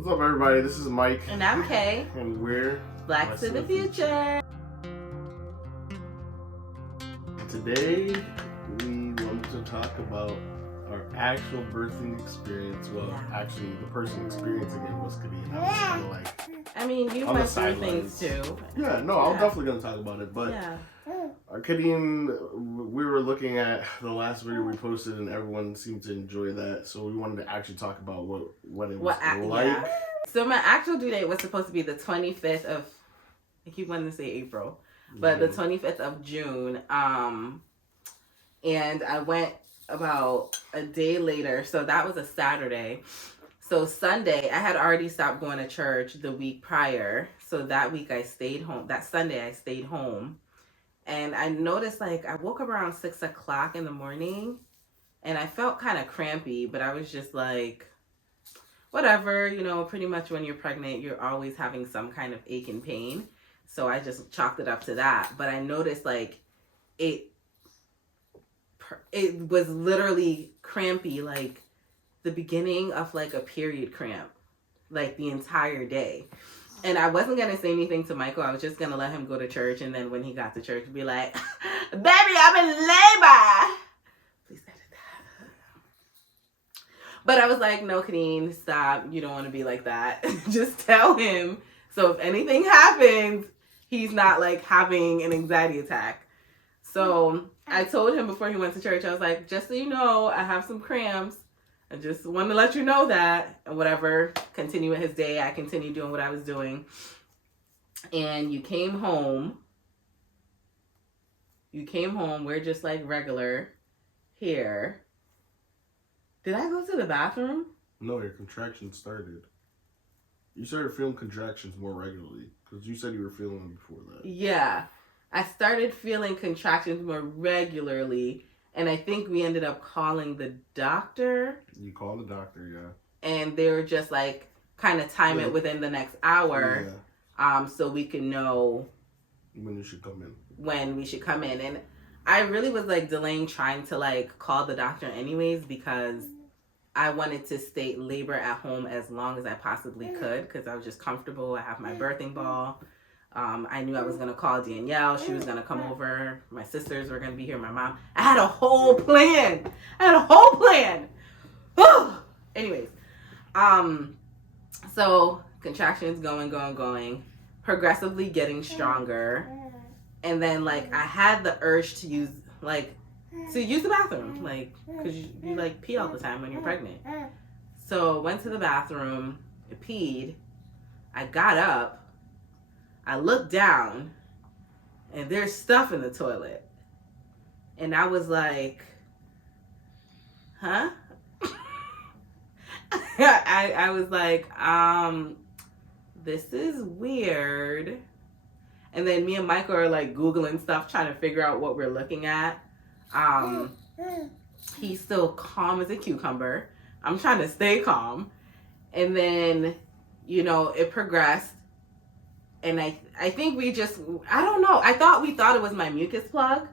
What's up, everybody? This is Mike. And I'm Kay. And we're Blacks to the Future. Today, we wanted to talk about our actual birthing experience. Well, actually, the person experiencing it was Kadeen. I was kind of like... I mean, you went through things too. Yeah, no, I'm definitely going to talk about it. But Kadeen, we were looking at the last video we posted and everyone seemed to enjoy that. So we wanted to actually talk about what it was like. Yeah. So my actual due date was supposed to be the 25th of... I keep wanting to say April. But the 25th of June. And I went about a day later. So that was a Saturday. So Sunday, I had already stopped going to church the week prior. So that week I stayed home. That Sunday I stayed home. And I noticed, like, I woke up around 6 o'clock in the morning. And I felt kind of crampy. But I was just like, whatever. You know, pretty much when you're pregnant, you're always having some kind of ache and pain. So I just chalked it up to that. But I noticed, like, it was literally crampy, like the beginning of like a period cramp, like the entire day. And I wasn't going to say anything to Michael. I was just going to let him go to church. And then when he got to church, be like, baby, I'm in labor. Please edit that. But I was like, no, Kadeen, stop. You don't want to be like that. Just tell him. So if anything happens, he's not like having an anxiety attack. So I told him before he went to church, I was like, just so you know, I have some cramps. I just wanted to let you know that. And whatever, continue with his day. I continued doing what I was doing. And you came home. We're just like regular here. Did I go to the bathroom? No, your contractions started. You started feeling contractions more regularly. Because you said you were feeling them before that. Yeah. I started feeling contractions more regularly. And I think we ended up calling the doctor. You called the doctor, yeah. And they were just like, kind of time it within the next hour. Yeah. So we can know when you should come in. When we should come in. And I really was like delaying trying to like call the doctor anyways because I wanted to stay labor at home as long as I possibly could because I was just comfortable. I have my birthing ball. I knew I was going to call Danielle. She was going to come over. My sisters were going to be here. My mom. I had a whole plan. Anyways. So contractions going. Progressively getting stronger. And then like I had the urge to use the bathroom, like, because you like pee all the time when you're pregnant. So went to the bathroom, I peed, I got up, I looked down, and there's stuff in the toilet. And I was like, huh? I was like, this is weird. And then me and Michael are like Googling stuff, trying to figure out what we're looking at. He's still calm as a cucumber. I'm trying to stay calm. And then, you know, it progressed. And I think we just, I don't know. We thought it was my mucus plug.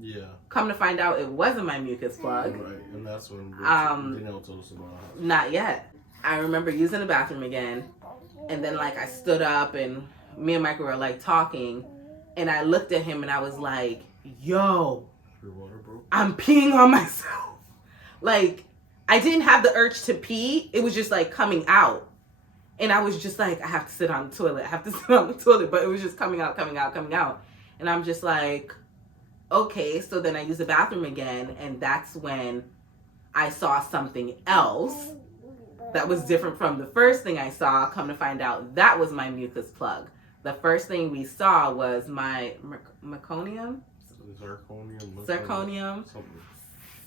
Yeah. Come to find out it wasn't my mucus plug. Right. And that's when Danielle told us about it. Not yet. I remember using the bathroom again. And then like I stood up and me and Michael were like talking. And I looked at him and I was like, yo. Your water broke? I'm peeing on myself. Like, I didn't have the urge to pee. It was just like coming out. And I was just like, I have to sit on the toilet. But it was just coming out. And I'm just like, okay. So then I used the bathroom again. And that's when I saw something else that was different from the first thing I saw. Come to find out, that was my mucus plug. The first thing we saw was my meconium. Zirconium.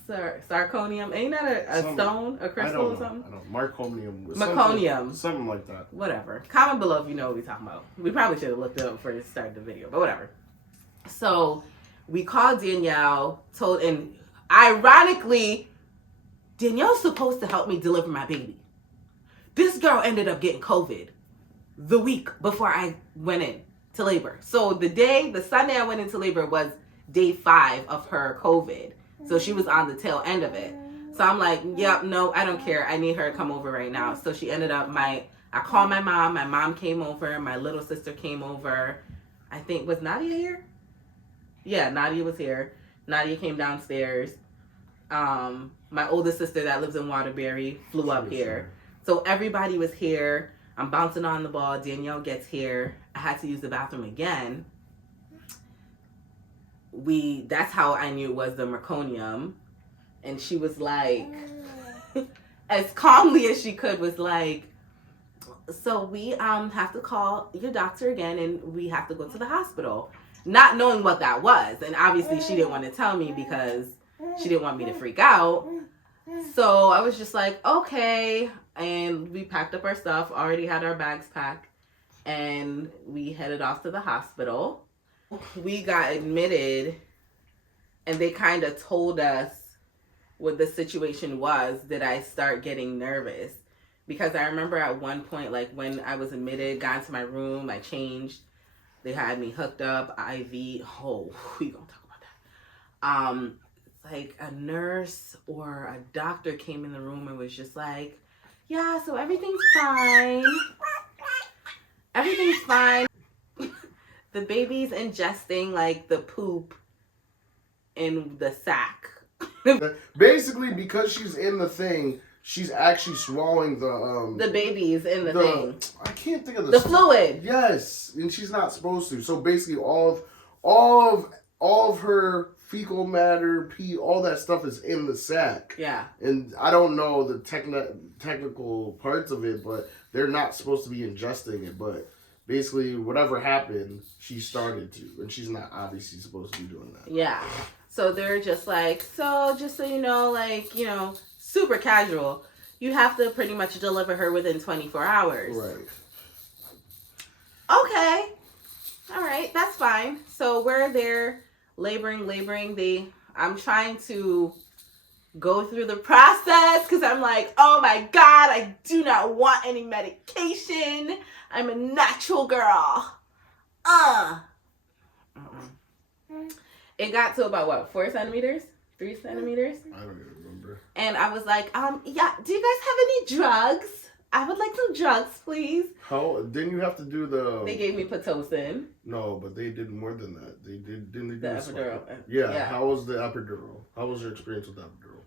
Sarconium. Ain't that a stone? A crystal or something? I don't know. Marconium. Meconium. Something like that. Whatever. Comment below if you know what we're talking about. We probably should have looked it up before we started the video, but whatever. So we called Danielle, and ironically, Danielle's supposed to help me deliver my baby. This girl ended up getting COVID the week before I went in to labor. So the Sunday I went into labor was day 5 of her COVID. So she was on the tail end of it. So I'm like, yep, no, I don't care. I need her to come over right now. So she ended up, I called my mom. My mom came over. My little sister came over. I think, was Nadia here? Yeah, Nadia was here. Nadia came downstairs. My oldest sister that lives in Waterbury flew up here. So everybody was here. I'm bouncing on the ball. Danielle gets here. I had to use the bathroom again. That's how I knew it was the meconium. And she was like, as calmly as she could, was like, so we have to call your doctor again and we have to go to the hospital. Not knowing what that was. And obviously she didn't want to tell me because she didn't want me to freak out. So I was just like, okay. And we packed up our stuff, already had our bags packed, and we headed off to the hospital. We got admitted, and they kind of told us what the situation was. Did I start getting nervous? Because I remember at one point, like when I was admitted, got into my room, I changed. They had me hooked up, IV. Oh, we gonna talk about that. Like a nurse or a doctor came in the room and was just like, yeah, so everything's fine. Everything's fine. The baby's ingesting like the poop in the sack. Basically, because she's in the thing, she's actually swallowing the baby's in the thing. I can't think of the fluid. Yes, and she's not supposed to. So basically, all of her fecal matter, pee, all that stuff is in the sack. Yeah. And I don't know the technical parts of it, but they're not supposed to be ingesting it. But basically, whatever happened, she started to, and she's not obviously supposed to be doing that. Yeah. So they're just like, so just so you know, like, you know, super casual. You have to pretty much deliver her within 24 hours. Right. Okay. All right. That's fine. So we're there laboring. I'm trying to go through the process because I'm like, oh my God, I do not want any medication. I'm a natural girl. It got to about 4 centimeters? 3 centimeters? I don't even remember. And I was like, yeah, do you guys have any drugs? I would like some drugs, please. How didn't you have to do the? They gave me Pitocin. No, but they did more than that. They did. Didn't they do the epidural? Yeah. How was the epidural? How was your experience with the epidural?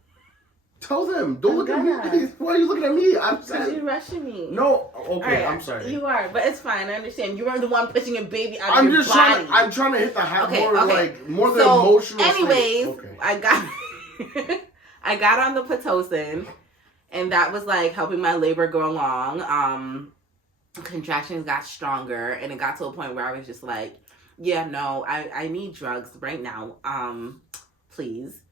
Tell them. Don't look at me. Why are you looking at me? I'm saying. You're rushing me. No. Okay. Right, I'm sorry. You are, but it's fine. I understand. You were the one pushing a baby out of your body. I'm trying to hit the more the so, emotional. Anyways, okay. I got on the Pitocin. And that was like helping my labor go along. Contractions got stronger, and it got to a point where I was just like, yeah, no, I need drugs right now. Please.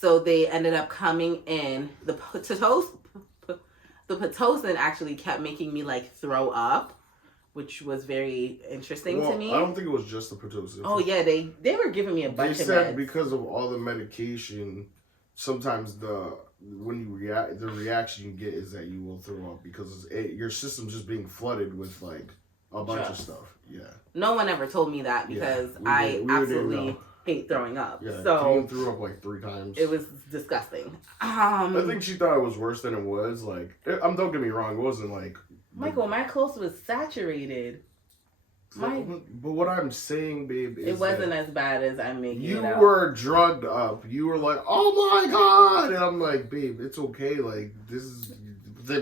So they ended up coming in. The Pitocin actually kept making me like throw up, which was very interesting to me. I don't think it was just the Pitocin. Oh yeah, they were giving me a bunch of meds. They said because of all the medication, sometimes the reaction you get is that you will throw up because your system's just being flooded with like a bunch of stuff. Yeah. No one ever told me that because I absolutely hate throwing up. Yeah. So Kim threw up like 3 times. It was disgusting. I think she thought it was worse than it was. Like, don't get me wrong, it wasn't like. Michael, my clothes was saturated. But what I'm saying, babe, is it wasn't as bad as I'm making it out. You were drugged up. You were like, oh my God. And I'm like, babe, it's okay. Like, this is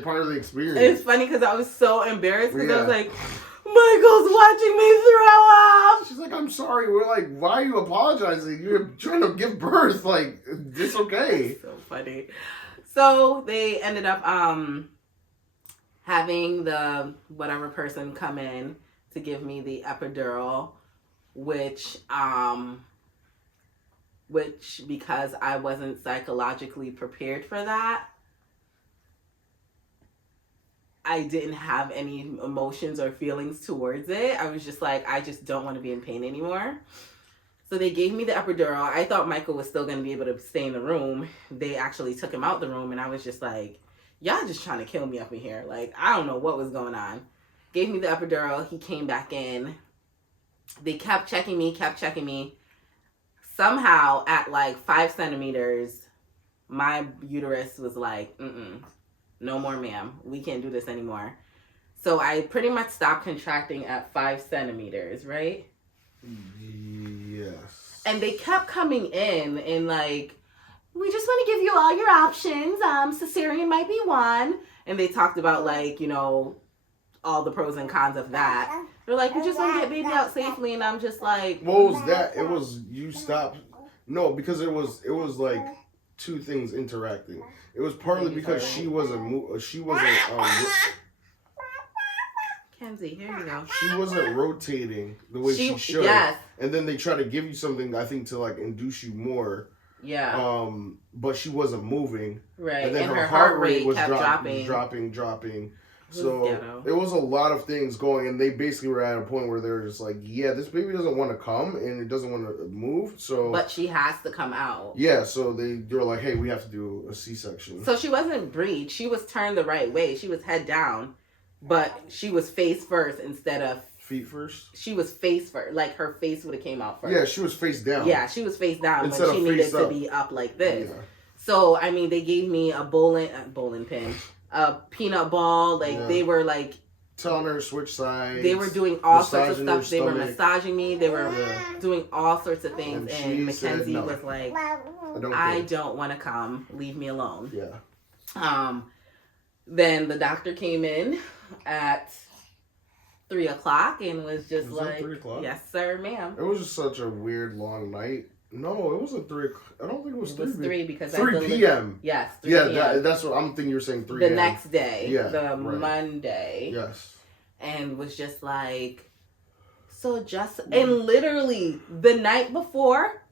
part of the experience. It's funny because I was so embarrassed because I was like, Michael's watching me throw up. She's like, I'm sorry. We're like, why are you apologizing? You're trying to give birth. Like, it's okay. It's so funny. So they ended up having the whatever person come in to give me the epidural, which because I wasn't psychologically prepared for that, I didn't have any emotions or feelings towards it. I was just like, I just don't want to be in pain anymore. So they gave me the epidural. I thought Michael was still going to be able to stay in the room. They actually took him out the room, and I was just like, y'all just trying to kill me up in here. Like, I don't know what was going on. Gave me the epidural. He came back in. They kept checking me. Somehow, at like 5 centimeters, my uterus was like, no more, ma'am. We can't do this anymore. So I pretty much stopped contracting at 5 centimeters, right? Yes. And they kept coming in and like, we just want to give you all your options. Cesarean might be one. And they talked about like, you know, all the pros and cons of that. They're like, we just want to get baby out safely. And I'm just like, what was that? It was, you stopped. No, because it was like two things interacting. It was partly because she wasn't Kenzie, here you go. She wasn't rotating the way she should. Yes. And then they try to give you something, I think, to like induce you more. Yeah. But she wasn't moving. Right. And then her heart rate was dropping. So it was a lot of things going, and they basically were at a point where they were just like, yeah, this baby doesn't want to come and it doesn't want to move. So, but she has to come out. Yeah. So they were like, hey, we have to do a C-section. So she wasn't breech. She was turned the right way. She was head down, but she was face first instead of feet first. She was face first. Like her face would have came out first. Yeah, she was face down. Yeah, she was face down instead when she needed to be up like this. Yeah. So I mean, they gave me a bowling pin, a peanut ball. Like they were like telling her switch sides. They were doing all sorts of stuff. They were massaging me. They were doing all sorts of things. And Mackenzie was like, I don't want to come. Leave me alone. Yeah. Then the doctor came in at 3:00 and was just like, 3:00? yes, sir, ma'am. It was just such a weird long night. No, it wasn't 3:00. I don't think it was 3. It was 3 because 3 p.m. Yes. 3 p.m. That's what I'm thinking. You're saying 3 the next day. Yeah. The Monday. Yes. And was just like, so just and literally the night before,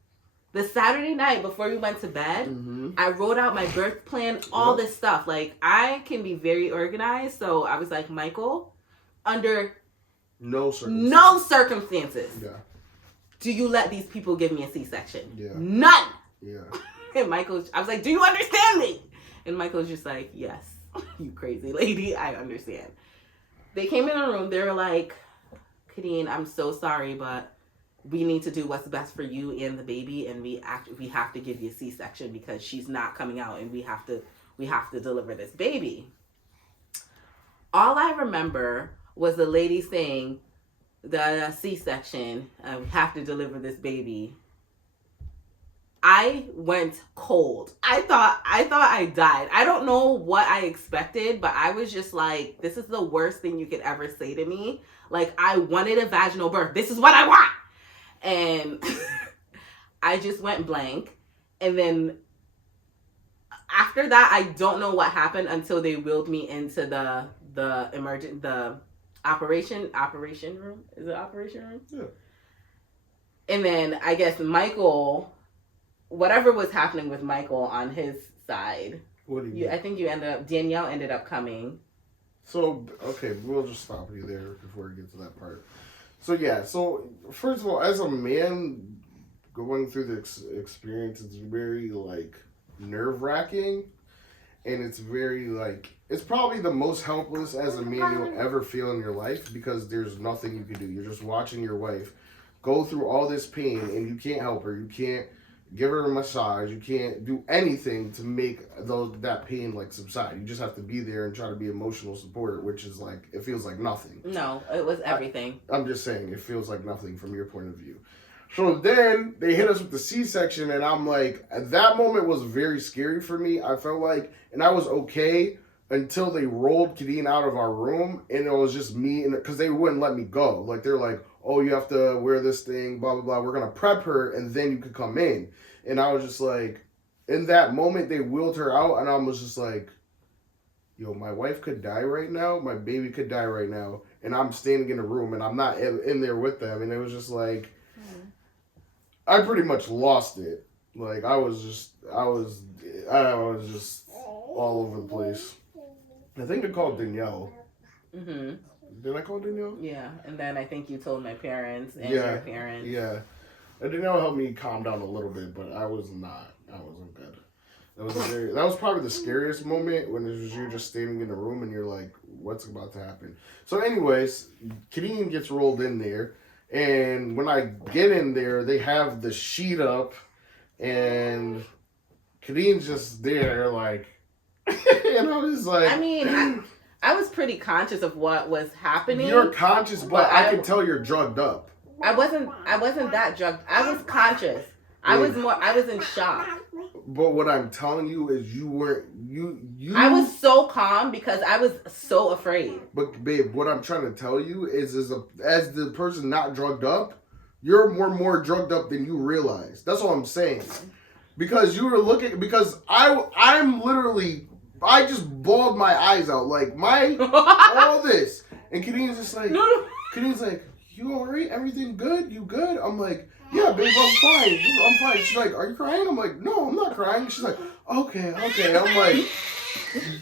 the Saturday night before we went to bed, I wrote out my birth plan, all this stuff. Like I can be very organized, so I was like, Michael, under no circumstances. Yeah. Do you let these people give me a C-section? Yeah. None. Yeah. And I was like, do you understand me? And Michael's just like, yes, you crazy lady, I understand. They came in the room, they were like, Kadeen, I'm so sorry, but we need to do what's best for you and the baby, and we have to give you a C-section because she's not coming out, and we have to deliver this baby. All I remember was the lady saying, the C-section, we have to deliver this baby. I went cold. I thought I died. I don't know what I expected, but I was just like, this is the worst thing you could ever say to me. Like, I wanted a vaginal birth. This is what I want. And I just went blank. And then after that, I don't know what happened until they wheeled me into the operation room. Is it operation room? Yeah. And then I guess Michael, whatever was happening with Michael on his side. What do you mean? I think Danielle ended up coming. So, okay, we'll just stop you there before we get to that part. So, yeah, first of all, as a man going through the experience, it's very, like, nerve-wracking. And it's very, like, it's probably the most helpless as a man you'll ever feel in your life because there's nothing you can do. You're just watching your wife go through all this pain and you can't help her. You can't give her a massage. You can't do anything to make that pain, like, subside. You just have to be there and try to be emotional support, which is, like, it feels like nothing. No, it was everything. I'm just saying, it feels like nothing from your point of view. So then they hit us with the C-section, and I'm like, that moment was very scary for me. I felt like, and I was okay until they rolled Kadeen out of our room, and it was just me, because they wouldn't let me go. Like, they're like, oh, you have to wear this thing, blah, blah, blah. We're going to prep her, and then you could come in. And I was just like, in that moment, they wheeled her out, and I was just like, yo, my wife could die right now. My baby could die right now. And I'm standing in a room, and I'm not in there with them. And it was just like, I pretty much lost it. Like, I was just all over the place. I think I called Danielle. Mm-hmm. Did I call Danielle? Yeah, and then I think you told my parents and your parents. Yeah. And Danielle helped me calm down a little bit, but I wasn't good. That was probably the scariest moment when it was you just standing in the room and you're like, what's about to happen? So anyways, Kadeen gets rolled in there. And when I get in there, they have the sheet up, and Kadeen's just there, like, and I was like, I mean, I was pretty conscious of what was happening. You're conscious, but I can tell you're drugged up. I wasn't that drugged. I was conscious. I was in shock. But what I'm telling you is you I was so calm because I was so afraid. But babe, what I'm trying to tell you is as the person not drugged up, you're more drugged up than you realize. That's all I'm saying. Because you were looking, because I'm literally, I just bawled my eyes out, like, all this. And Kadeen's just like, Kadeen's like, you alright? Everything good? You good? I'm like, yeah, babe, I'm fine. I'm fine. She's like, are you crying? I'm like, no, I'm not crying. She's like, okay. I'm like,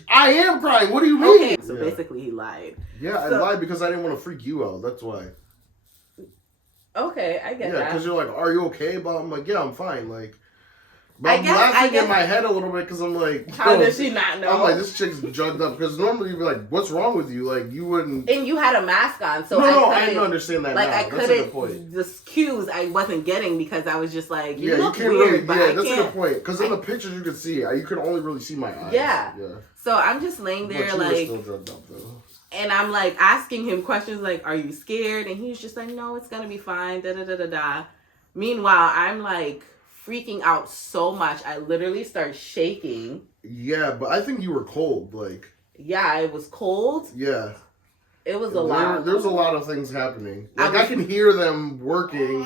I am crying. What do you mean? Okay, so basically he lied. Yeah, I lied because I didn't want to freak you out. That's why. Okay, I get that. Yeah, because you're like, are you okay? But I'm like, yeah, I'm fine. Like, but I'm laughing in my head a little bit because I'm like, how does she not know? I'm like, this chick's drugged up. Because normally you'd be like, what's wrong with you? Like, you wouldn't. And you had a mask on, so I didn't understand that. Like, now. I couldn't. The cues I wasn't getting because I was just like, you look can't weird, really. Yeah, that's a good point. Because in the pictures you could see, you could only really see my eyes. Yeah. So I'm just laying there, but like. Still drugged up, though. And I'm like asking him questions like, are you scared? And he's just like, no, it's gonna be fine. Da da da da da. Meanwhile, I'm like freaking out so much. I literally start shaking. Yeah, but I think you were cold. Like, yeah, it was cold. Yeah. It was a lot. There's a lot of things happening. Like, I can hear them working,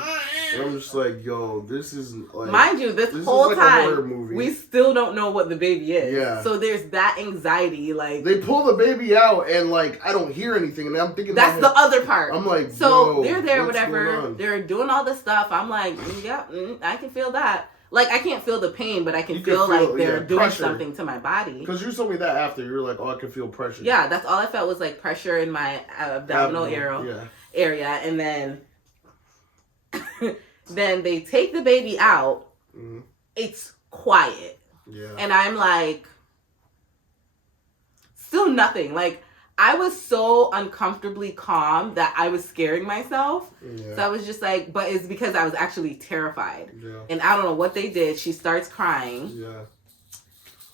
and I'm just like, yo, this is like... Mind you, this whole like time, we still don't know what the baby is. Yeah. So there's that anxiety, like... They pull the baby out, and, like, I don't hear anything, and I'm thinking... That's the other part. I'm like, so they're there, whatever. They're doing all this stuff. I'm like, yeah, I can feel that. Like, I can't feel the pain, but I can feel like they're doing something to my body. Because you told me that after. You were like, oh, I can feel pressure. Yeah, that's all I felt was, like, pressure in my abdominal area. And then then they take the baby out. Mm-hmm. It's quiet. Yeah. And I'm like, still nothing. Like, I was so uncomfortably calm that I was scaring myself. Yeah. So I was just like, but it's because I was actually terrified. Yeah. And I don't know what they did. She starts crying. Yeah.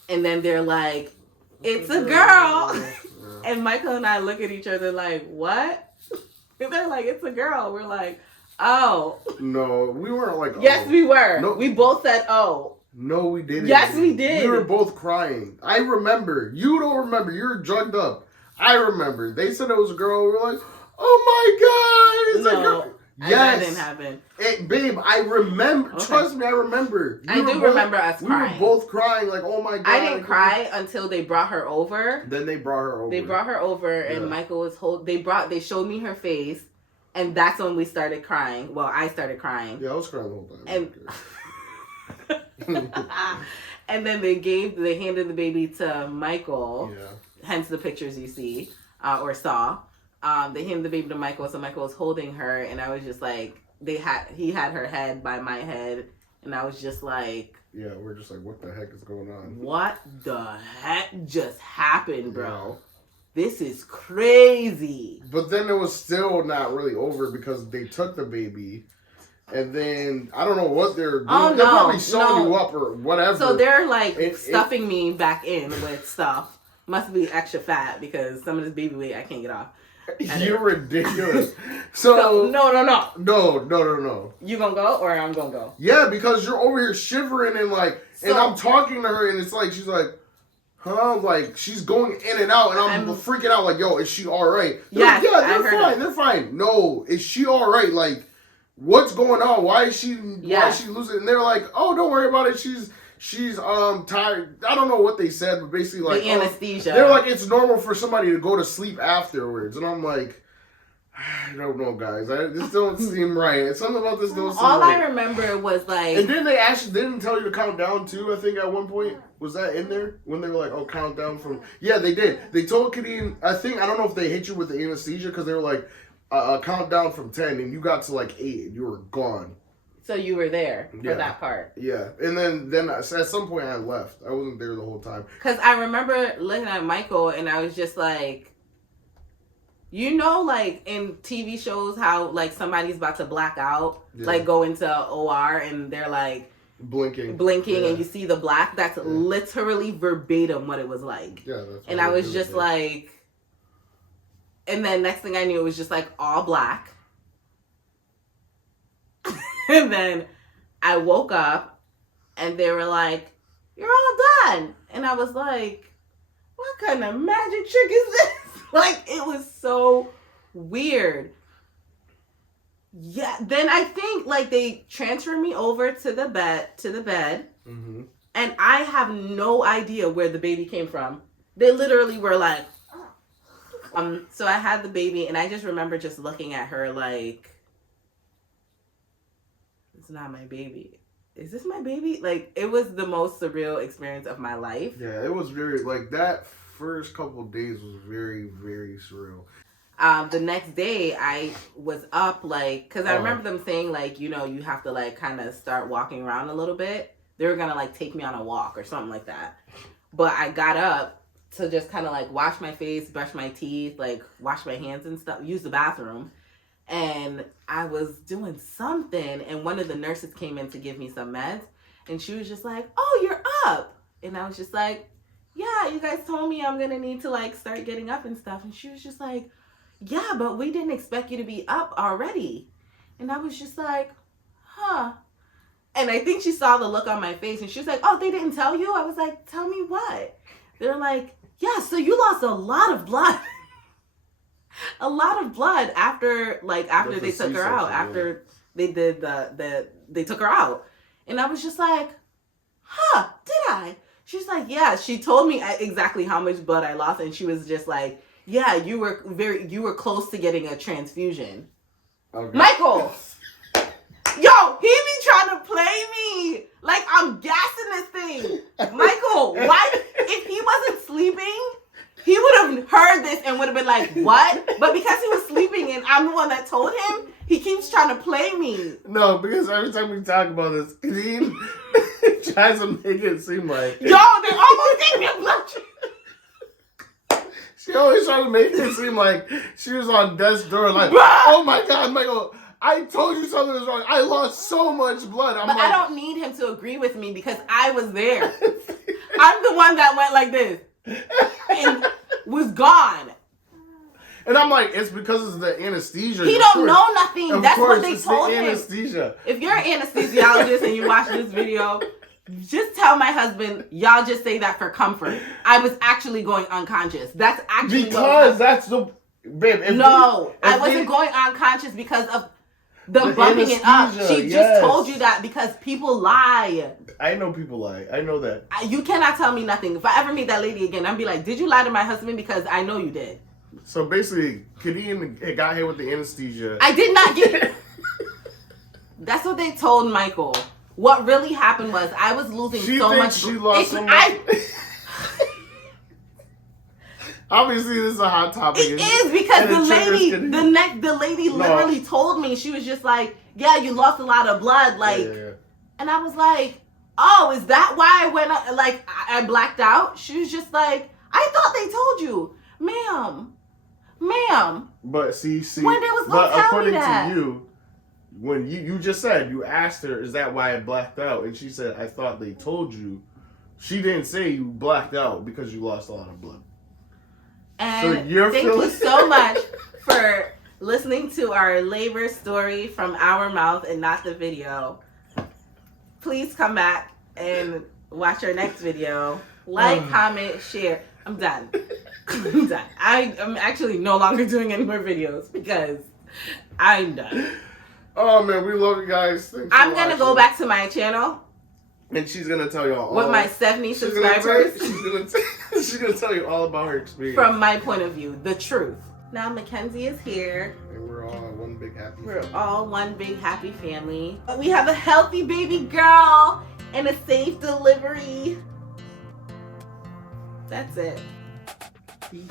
And then they're like, it's a girl. Yeah. And Michael and I look at each other like, what? And they're like, it's a girl. We're like, oh. No, we weren't like, oh. Yes, we were. No. We both said, oh. No, we didn't. Yes, we did. We were both crying. I remember. You don't remember. You're drugged up. I remember. They said it was a girl. We were like, oh my God. It's a girl. Yes. That didn't happen. Babe, I remember. Okay. Trust me, I remember. I do remember us crying. We were both crying like, oh my God. I didn't cry until they brought her over. Then they brought her over. They brought her over and Michael was they showed me her face and that's when we started crying. Well, I started crying. Yeah, I was crying the whole time. And and then they handed the baby to Michael. Yeah. Hence the pictures you see or saw. They handed the baby to Michael, so Michael was holding her, and I was just like, he had her head by my head, and I was just like, yeah, we're just like, what the heck is going on? What the heck just happened, bro? Yeah. This is crazy. But then it was still not really over because they took the baby. And then, I don't know what they're doing. Oh, they're probably sewing you up or whatever. So they're like stuffing me back in with stuff. Must be extra fat because some of this baby weight I can't get off. You're ridiculous. So No. You gonna go or I'm gonna go? Yeah, because you're over here shivering and like, and I'm talking to her and it's like, she's like, huh? Like, she's going in and out and I'm freaking out like, yo, is she alright? Yes, like, yeah, they're fine. They're fine. No, is she alright? Like, what's going on? Why is she losing? And they're like, oh, don't worry about it. She's tired. I don't know what they said, but basically like the anesthesia. They're like, it's normal for somebody to go to sleep afterwards, and I'm like, I don't know, guys. This don't seem right. Something about this don't seem all right. I remember was like, and then they actually didn't tell you to count down too. I think at one point was that in there when they were like, oh, count down from. Yeah, they did. They told Kadeen. I don't know if they hit you with the anesthesia because they were like, count down from 10, and you got to like 8, and you were gone. So you were there for that part. Yeah. And then at some point I left. I wasn't there the whole time. Because I remember looking at Michael and I was just like, you know, like in TV shows how like somebody's about to black out, like go into OR and they're like blinking and you see the black. That's literally verbatim what it was like. Yeah. That's and I was just like, And then next thing I knew, it was just like all black. And then I woke up and they were like, "You're all done." And I was like, what kind of magic trick is this? Like, it was so weird. Yeah, then I think like they transferred me over to the bed. Mm-hmm. And I have no idea where the baby came from. They literally were like, so I had the baby, and I just remember just looking at her like, it's not my baby. Is this my baby? Like, it was the most surreal experience of my life. Yeah, it was very, like, that first couple of days was very, very surreal. The next day, I was up, like, because I remember them saying, like, you know, you have to, like, kind of start walking around a little bit. They were going to, like, take me on a walk or something like that. But I got up to just kind of, like, wash my face, brush my teeth, like, wash my hands and stuff, use the bathroom. And I was doing something, and one of the nurses came in to give me some meds, and she was just like, "Oh, you're up." And I was just like, "Yeah, you guys told me I'm going to need to, like, start getting up and stuff." And she was just like, "Yeah, but we didn't expect you to be up already." And I was just like, huh. And I think she saw the look on my face, and she was like, "Oh, they didn't tell you?" I was like, "Tell me what?" They're like, "Yeah, so you lost a lot of blood." A lot of blood after they took her out, after they did they took her out. And I was just like, huh, did I? She's like, yeah, she told me exactly how much blood I lost, and she was just like, yeah, you were close to getting a transfusion. Okay. Michael! Yo, he be trying to play me. Like, I'm gassing this thing. Michael, why? If he wasn't sleeping, he would have heard this and would have been like, what? But because he was sleeping and I'm the one that told him, he keeps trying to play me. No, because every time we talk about this, Kadeen tries to make it seem like... Yo, they almost gave me a blood trip. She always tried to make it seem like she was on death's door like, oh my God, Michael, I told you something was wrong. I lost so much blood. But like, I don't need him to agree with me because I was there. I'm the one that went like this. And was gone. And I'm like, it's because of the anesthesia. He don't know nothing. That's what they told him. Anesthesia. If you're an anesthesiologist and you watch this video, just tell my husband, y'all just say that for comfort. I was actually going unconscious. That's actually because that's the babe. I wasn't going unconscious because of the bumping it up. She just told you that because people lie. I know people lie. I know that. You cannot tell me nothing. If I ever meet that lady again, I'd be like, did you lie to my husband? Because I know you did. So basically, Kadeen got hit with the anesthesia. I did not get... That's what they told Michael. What really happened was I was losing so much... She lost so much... Obviously, this is a hot topic. It is because the lady literally told me. She was just like, yeah, you lost a lot of blood. Like, yeah. And I was like, oh, is that why I went up? Like, I blacked out? She was just like, I thought they told you. Ma'am. But see, when they was gonna tell me that. According to you, when you just said, you asked her, is that why I blacked out? And she said, I thought they told you. She didn't say you blacked out because you lost a lot of blood. And thank you so much for listening to our labor story from our mouth and not the video. Please come back and watch our next video. Like, comment, share. I'm done. I'm done. I'm actually no longer doing any more videos because I'm done. Oh man, we love you guys. I'm going to go back to my channel. And she's going to tell you all. With my 70 subscribers. She's going to tell you all about her experience. From my point of view, the truth. Now Mackenzie is here. And we're all one big happy family. We're all one big happy family. We have a healthy baby girl and a safe delivery. That's it. Peace.